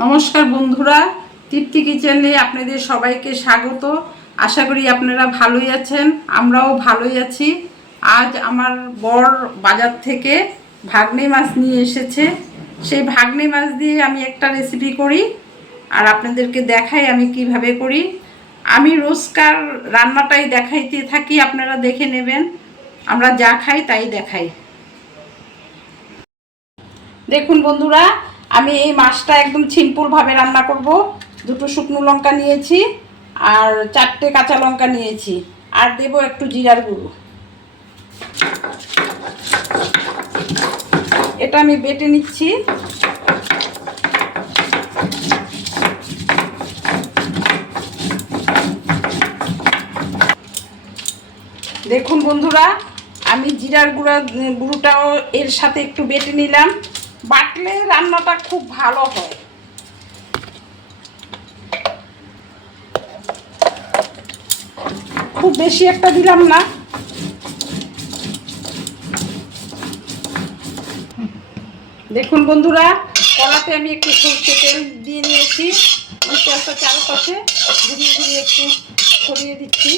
নমস্কার বন্ধুরা, তৃপ্তি কিচেনে আপনাদের সবাইকে স্বাগত। আশা করি আপনারা ভালোই আছেন, আমরাও ভালোই আছি। আজ আমার বর বাজার থেকে ভাগনে মাছ নিয়ে এসেছে। সেই ভাগনে মাছ দিয়ে আমি একটা রেসিপি করি আর আপনাদেরকে দেখাই আমি কিভাবে করি। আমি রোজকার রান্নাটাই দেখাইতে থাকি, আপনারা দেখে নেবেন। আমরা যা খাই তাই দেখাই। দেখুন বন্ধুরা, আমি এই মাছটা একদম সিম্পলভাবে রান্না করব। দুটো শুকনো লঙ্কা নিয়েছি আর 4টে কাঁচা লঙ্কা নিয়েছি, আর দেব একটু জিরার গুঁড়ো। এটা আমি বেটে নিচ্ছি। দেখুন বন্ধুরা, আমি জিরার গুঁড়োটাও এর সাথে একটু বেটে নিলাম। বাটলে রান্নাটা খুব ভালো হয়। খুব বেশি একটা দিলাম না। দেখুন বন্ধুরা, কড়াতে আমি একটু সরষে তেল দিয়ে নিয়েছি। ওই তেলটা চারপাশে ঘুরিয়ে ঘুরিয়ে একটু ছড়িয়ে দিচ্ছি।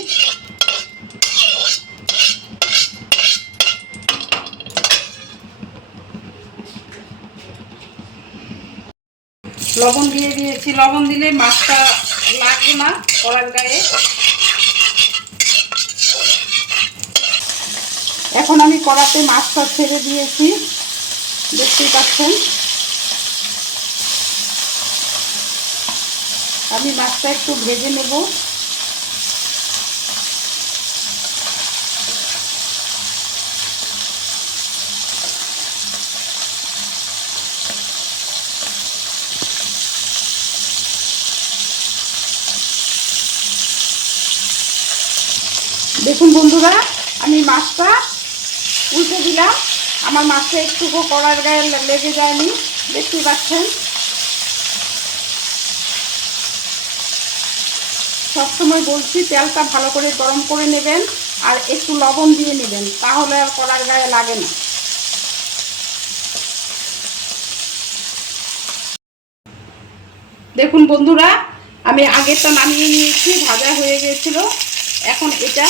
লবণ দিয়ে দিয়েছি, লবণ দিলে মাছটা লাগবে না কড়ার গায়ে। এখন আমি কড়াতে মাছটা ছেড়ে দিয়েছি, দেখতেই পাচ্ছেন। আমি মাছটা একটু ভেজে নেব। দেখুন বন্ধুরা, আমি মাছটা উল্টে দিলাম। আমার মাছটা একটু কড়ার গায়ে লেগে যায়নি, দেখতেই পাচ্ছেন। সবসময় বলছি তেলটা ভালো করে গরম করে নেবেন আর একটু লবণ দিয়ে নেবেন, তাহলে আর কড়ার গায়ে লাগে না। দেখুন বন্ধুরা, আমি আগেরটা নামিয়ে নিয়েছি, ভাজা হয়ে গিয়েছিল। এখন এটা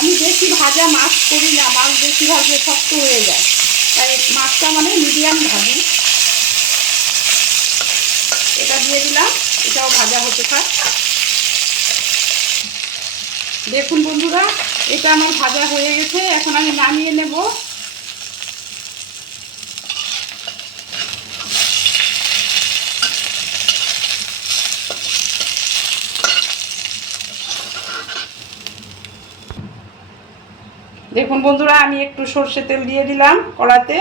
আমি বেশি ভাজা মাছ করি না, মাছ বেশি ভাজলে শক্ত হয়ে যায়, তাই মাছটা মানে মিডিয়াম ভাজি। এটা দিয়ে দিলাম, এটাও ভাজা হতে থাক। দেখুন বন্ধুরা, এটা আমার ভাজা হয়ে গেছে, এখন আমি নামিয়ে নেব। দেখুন বন্ধুরা, আমি একটু সরষে তেল দিয়ে দিলাম কড়াতে।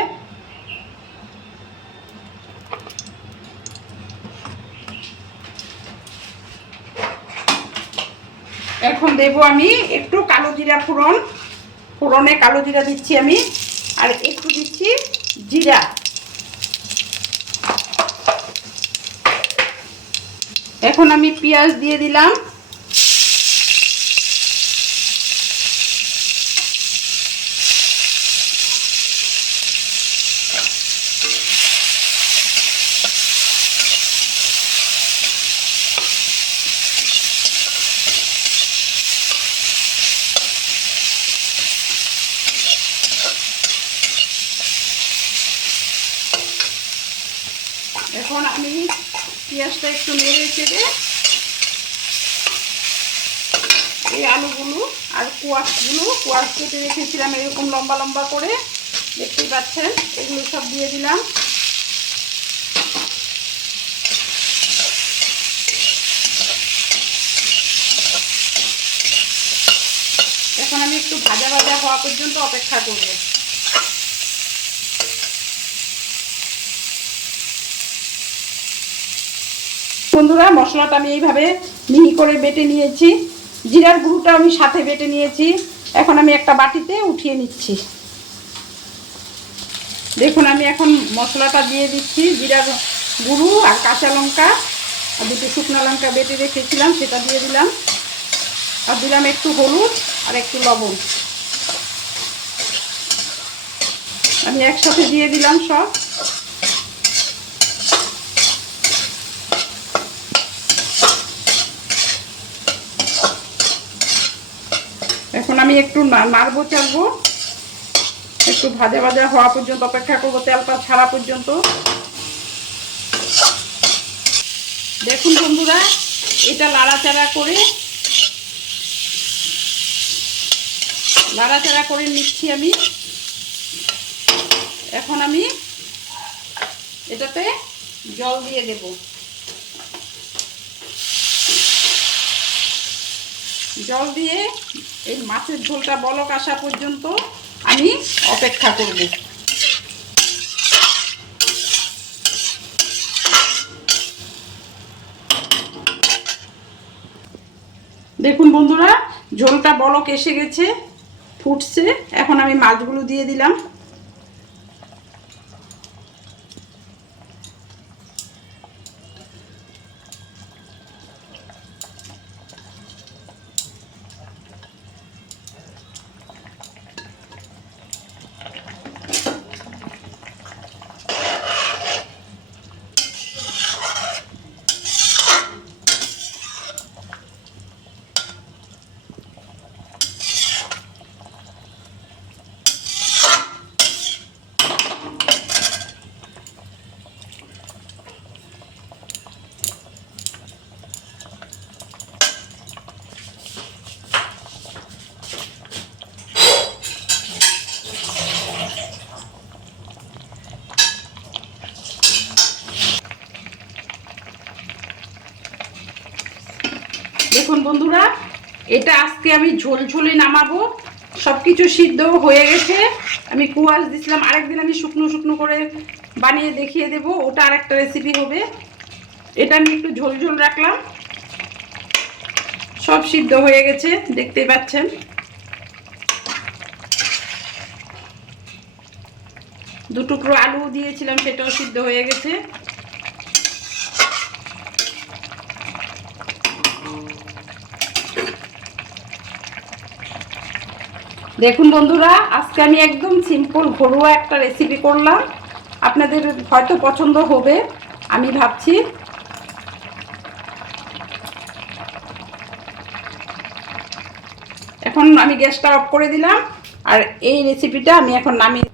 এখন দেব আমি একটু কালো জিরা ফোড়ন। ফোড়নে কালো জিরা দিচ্ছি আমি, আর একটু দিচ্ছি জিরা। এখন আমি পেঁয়াজ দিয়ে দিলাম। এখন আমি পেঁয়াজটা একটু নেড়ে চেড়ে এই আলুগুলো আর কোয়াশ কেটে রেখেছিলাম এরকম লম্বা লম্বা করে, দেখতেই পাচ্ছেন, এগুলো সব দিয়ে দিলাম। এখন আমি একটু ভাজা ভাজা হওয়া পর্যন্ত অপেক্ষা করব। বন্ধুরা, মশলাটা আমি এইভাবে মিহি করে বেটে নিয়েছি। জিরার গুঁড়োটা আমি সাথে বেটে নিয়েছি। এখন আমি একটা বাটিতে উঠিয়ে নিচ্ছি। দেখুন, আমি এখন মশলাটা দিয়ে দিচ্ছি। জিরার গুঁড়ো আর কাঁচা লঙ্কা আর দুটো শুকনো লঙ্কা বেটে রেখেছিলাম, সেটা দিয়ে দিলাম। আর দিলাম একটু হলুদ আর একটু লবণ। আমি একসাথে দিয়ে দিলাম সব। আমি একটু নাড়বো চালবো, একটু ভাজা ভাজা হওয়া পর্যন্ত অপেক্ষা করবো, তেলটা ছাড়া পর্যন্ত। দেখুন বন্ধুরা, এটা নাড়াচাড়া করে নিচ্ছি আমি। এখন আমি এটাতে জল দিয়ে দেব। জল দিয়ে এই মাছের ঝোলটা বলক আসা পর্যন্ত আমি অপেক্ষা করব। দেখুন বন্ধুরা, ঝোলটা বলক এসে গেছে, ফুটছে। এখন আমি মাছগুলো দিয়ে দিলাম। দেখুন বন্ধুরা, এটা আজকে আমি ঝোল ঝোলে নামাবো। সব কিছু সিদ্ধ হয়ে গেছে। আমি কুয়াশ দিছিলাম, আরেকদিন আমি শুকনো শুকনো করে বানিয়ে দেখিয়ে দেব, ওটা আরেকটা রেসিপি হবে। এটা আমি একটু ঝোল ঝোল রাখলাম। সব সিদ্ধ হয়ে গেছে, দেখতেই পাচ্ছেন। দু টুকরো আলু দিয়েছিলাম, সেটাও সিদ্ধ হয়ে গেছে। দেখুন বন্ধুরা, আজকে আমি একদম সিম্পল ঘরোয়া একটা রেসিপি করলাম। আপনাদের হয়তো পছন্দ হবে আমি ভাবছি। এখন আমি গ্যাসটা অফ করে দিলাম, আর এই রেসিপিটা আমি এখন নামিয়ে।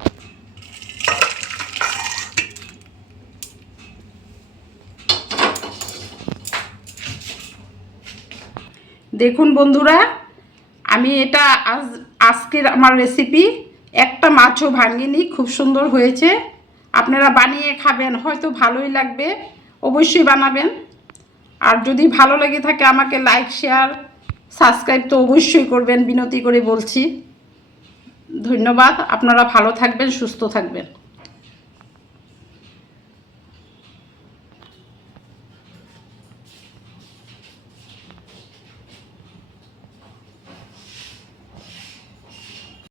দেখুন বন্ধুরা, আমি এটা আজকের আমার রেসিপি, একটা মাছও ভাঙিনি, খুব সুন্দর হয়েছে। আপনারা বানিয়ে খাবেন, হয়তো ভালোই লাগবে, অবশ্যই বানাবেন। আর যদি ভালো লেগে থাকে আমাকে লাইক শেয়ার সাবস্ক্রাইব তো অবশ্যই করবেন, বিনতি করে বলছি। ধন্যবাদ। আপনারা ভালো থাকবেন, সুস্থ থাকবেন।